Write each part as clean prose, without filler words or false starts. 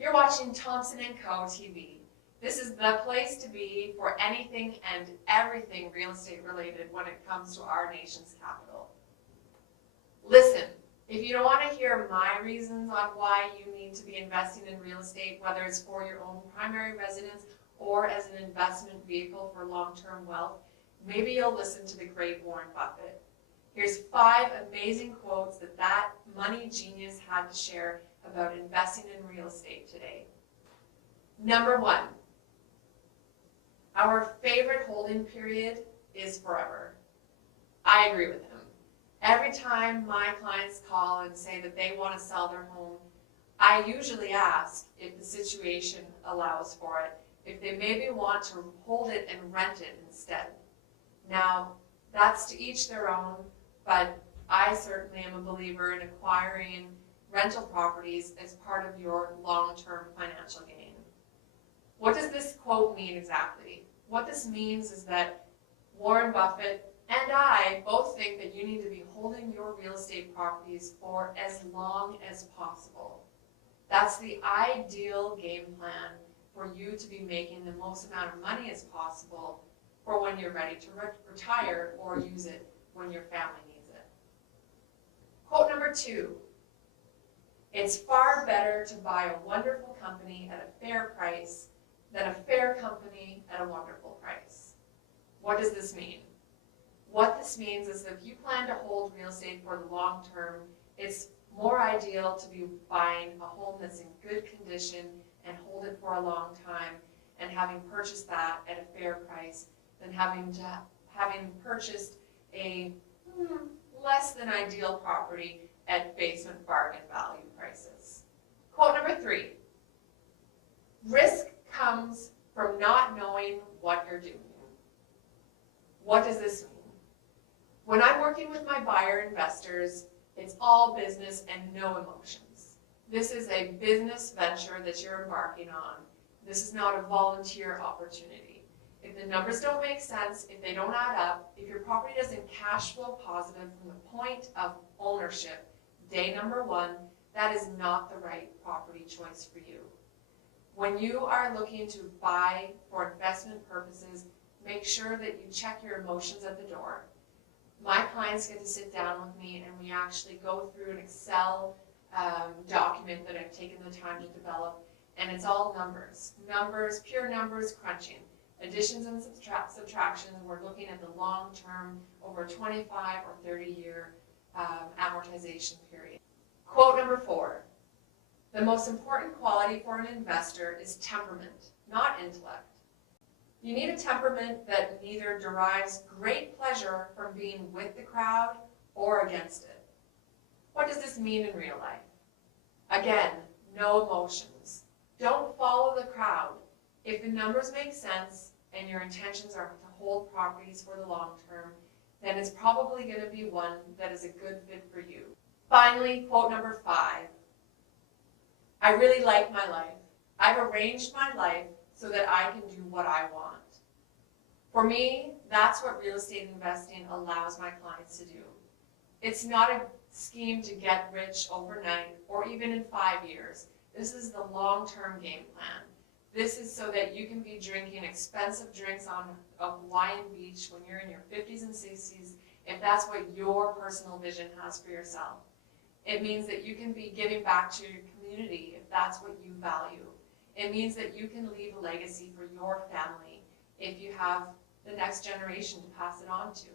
You're watching Thompson & Co. TV. This is the place to be for anything and everything real estate related when it comes to our nation's capital. Listen, if you don't want to hear my reasons on why you need to be investing in real estate, whether it's for your own primary residence or as an investment vehicle for long-term wealth, maybe you'll listen to the great Warren Buffett. Here's 5 amazing quotes that money genius had to share about investing in real estate today. Number 1, our favorite holding period is forever. I agree with him. Every time my clients call and say that they want to sell their home, I usually ask if the situation allows for it, if they maybe want to hold it and rent it instead. Now, that's to each their own, but I certainly am a believer in acquiring rental properties as part of your long-term financial gain. What does this quote mean exactly? What this means is that Warren Buffett and I both think that you need to be holding your real estate properties for as long as possible. That's the ideal game plan for you to be making the most amount of money as possible for when you're ready to retire or use it when your family needs it. Quote number 2, it's far better to buy a wonderful company at a fair price than a fair company at a wonderful price. What does this mean? What this means is that if you plan to hold real estate for the long term, it's more ideal to be buying a home that's in good condition and hold it for a long time and having purchased that at a fair price than having purchased a less than ideal property at basement bargain value prices. Quote number 3, risk comes from not knowing what you're doing. What does this mean? When I'm working with my buyer investors, it's all business and no emotions. This is a business venture that you're embarking on. This is not a volunteer opportunity. If the numbers don't make sense, if they don't add up, if your property doesn't cash flow positive from the point of ownership, day number 1, that is not the right property choice for you. When you are looking to buy for investment purposes, make sure that you check your emotions at the door. My clients get to sit down with me and we actually go through an Excel document that I've taken the time to develop, and it's all numbers, pure numbers crunching. Additions and subtractions, we're looking at the long term over 25 or 30-year amortization period. Quote number 4, the most important quality for an investor is temperament, not intellect. You need a temperament that neither derives great pleasure from being with the crowd or against it. What does this mean in real life? Again, no emotions. Don't follow the crowd. If the numbers make sense and your intentions are to hold properties for the long term, then it's probably going to be one that is a good fit for you. Finally, quote number 5, I really like my life. I've arranged my life so that I can do what I want. For me, that's what real estate investing allows my clients to do. It's not a scheme to get rich overnight or even in 5 years. This is the long-term game plan. This is so that you can be drinking expensive drinks on a Hawaiian beach when you're in your 50s and 60s, if that's what your personal vision has for yourself. It means that you can be giving back to your community if that's what you value. It means that you can leave a legacy for your family if you have the next generation to pass it on to.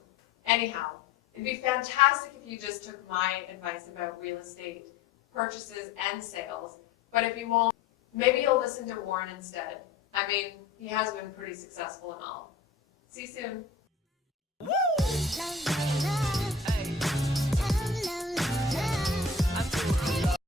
Anyhow, it'd be fantastic if you just took my advice about real estate purchases and sales, but if you won't, maybe you'll listen to Warren instead. I mean, he has been pretty successful and all. See you soon.